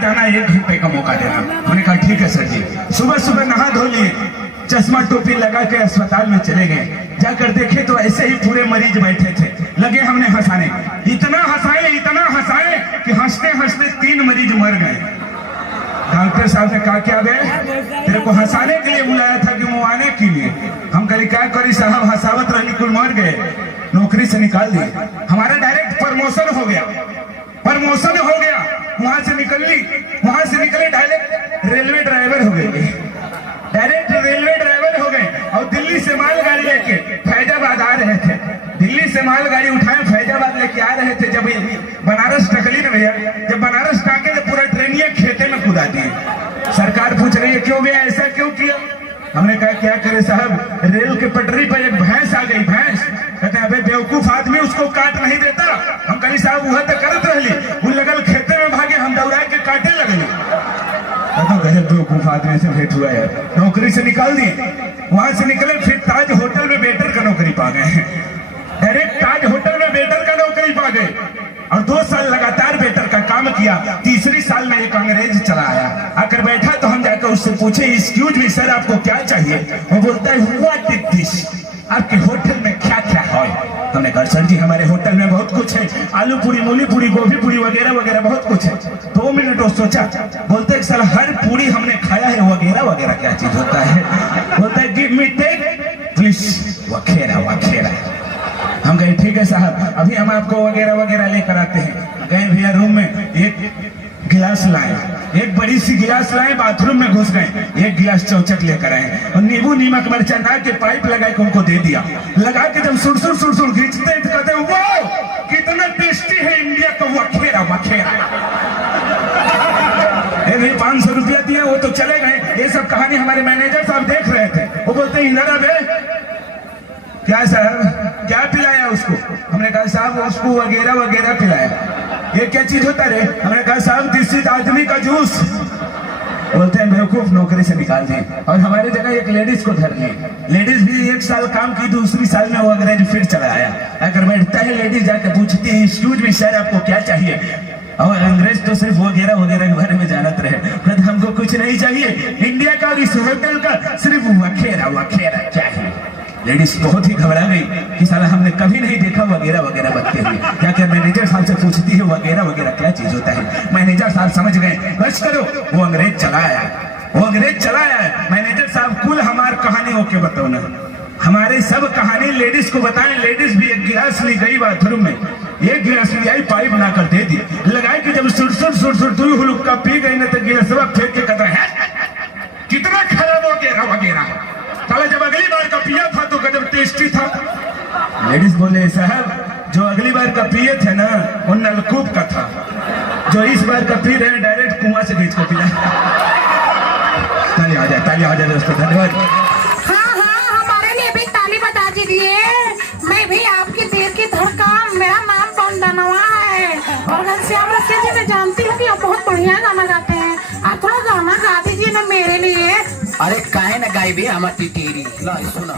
जाना 1 घंटे का मौका देना। हमने कहा ठीक है सर जी। सुबह सुबह नहा धो लिए, चश्मा टोपी लगा के अस्पताल में चले गए। जाकर देखे तो ऐसे ही पूरे मरीज बैठे थे। लगे हमने हंसाने, इतना हंसाए कि हंसते हंसते 3 मरीज मर गए। डॉक्टर साहब ने कहा क्या बे, तेरे को हंसाने के लिए बुलाया था कि मुआने के लिए? हम कहे क्या करी साहब, हंसावत रहनी, कुल मर गए, नौकरी से निकाल दिए। हमारा डायरेक्ट प्रमोशन हो गया। वहां से निकले डायरेक्ट रेलवे ड्राइवर हो गए। और दिल्ली से मालगाड़ी लेके फैजाबाद आ रहे थे। दिल्ली से मालगाड़ी उठाए फैजाबाद लेके आ रहे थे। जब बनारस टकली ना भैया, जब बनारस टाके तो पूरा ट्रेनिया खेते में कूदा दिए। सरकार पूछ रही है क्यों भैया, ऐसा क्यों किया? हमने कहा क्या करे साहब, रेल के पटरी पर एक भैंस आ गई। भैंस कहते हैं अबे बेवकूफ आदमी, उसको काट नहीं देता। हम कही साहब वह तो करत रहली, वो लगल खेते में भागे, हम दौड़ा के काटे लगली। बेवकूफ आदमी से भेंट हुआ है। नौकरी से निकाल दिए। वहां से निकले फिर ताज होटल में वेटर का नौकरी पा गए। डायरेक्ट ताज होटल में वेटर का नौकरी पा गए और 2 साल लगातार वेटर का काम किया। तीसरी साल में एक अंग्रेज चला आया, आकर बैठा तो हम जाकर उससे पूछे एक्सक्यूज मी सर, आपको क्या चाहिए? वो बोलता है व्हाट इज दिस, आपके होटल में क्या क्या है? हमने कहा सर जी हमारे होटल में बहुत कुछ है, आलू पूरी, मूली पूरी, गोभी पूरी वगैरह वगैरह बहुत कुछ है। 2 मिनट वो सोचा, बोलते है सर हर पूरी हमने खाया है, वगैरह वगैरह क्या चीज होता है? बोलता है गिव मी टेक प्लीज वगैरह। हम कहे ठीक है साहब, अभी हम आपको वगैरह वगैरह लेकर आते हैं। गए भैया रूम में, एक गिलास लाए, एक बड़ी सी गिलास लाए, बाथरूम में घुस गए, एक गिलास चौचक लेकर आए और नींबू नीमक मिर्चा ना के पाइप लगा के उनको दे दिया। लगा के जब सुर खींचते हैं तो कहते हैं वाह कितना टेस्टी है इंडिया का वखेरा। 500 रुपया दिया, वो तो चले गए। ये सब कहानी हमारे मैनेजर साहब देख रहे थे। वो बोलते इधर अब क्या साहब क्या पिलाया उसको? हमने कहा साहब उसको वगैरह वगैरह पिलाया। ये क्या चीज होता रे? हमने कहा साहब दिस इज आदमी का जूस। बोलते हैं बेवकूफ, नौकरी से निकाल दें। और हमारे जगह एक लेडीज को धर लिए। लेडीज भी 1 साल काम की, दूसरी साल में वो अंग्रेज फिर चला आया। अगर बैठता है लेडीज जाकर पूछती है एक्सक्यूज मी सर आपको क्या चाहिए? और अंग्रेज तो सिर्फ वगैरह के बारे में जानत रहे, कहते हमको कुछ नहीं चाहिए, इंडिया का और इस होटल का सिर्फ वखेरा चाहिए। लेडीज बहुत ही घबरा गई कि साला हमने कभी नहीं देखा वगैरह वगैरह बकते हुए। जाकर मैनेजर साहब से पूछती है वगैरह वगैरह क्या चीज होता है? मैनेजर साहब समझ गए, बस करो वो अंग्रेज चला आया। मैनेजर साहब कुल हमार कहानी ओके बताओ ना, हमारे सब कहानी लेडीज को बताएं। लेडीज भी एक गिलास ली गई बाथरूम में, एक गिलास ले आई, पाइप बनाकर दे दी। लगाए कि जब सुर दुई हुलुक्का पी गई ना तो गिलास फेंक के कहता है कितना खराब वगैरह। साला जब अगली बार का पिया था तो गजब टेस्टी था। लेडीज बोले साहब जो अगली बार का पिए थे ना वो नलकूप का था, जो इस बार का पी रहे हैं डायरेक्ट कुआं से खींच को पिला। ताली आ जाए दोस्तों, धन्यवाद। हाँ हमारे लिए भी ताली बता दीजिए। मैं भी आपकी दिल की धड़कन, मेरा नाम बंदनवा है और घनश्याम रसिया जी मैं जानती हूँ कि आप बहुत बढ़िया गाना गाते हैं। आप थोड़ा गाना गा दीजिए ना मेरे लिए। अरे काहे न गाई भी हमारी टीरी ला सुना।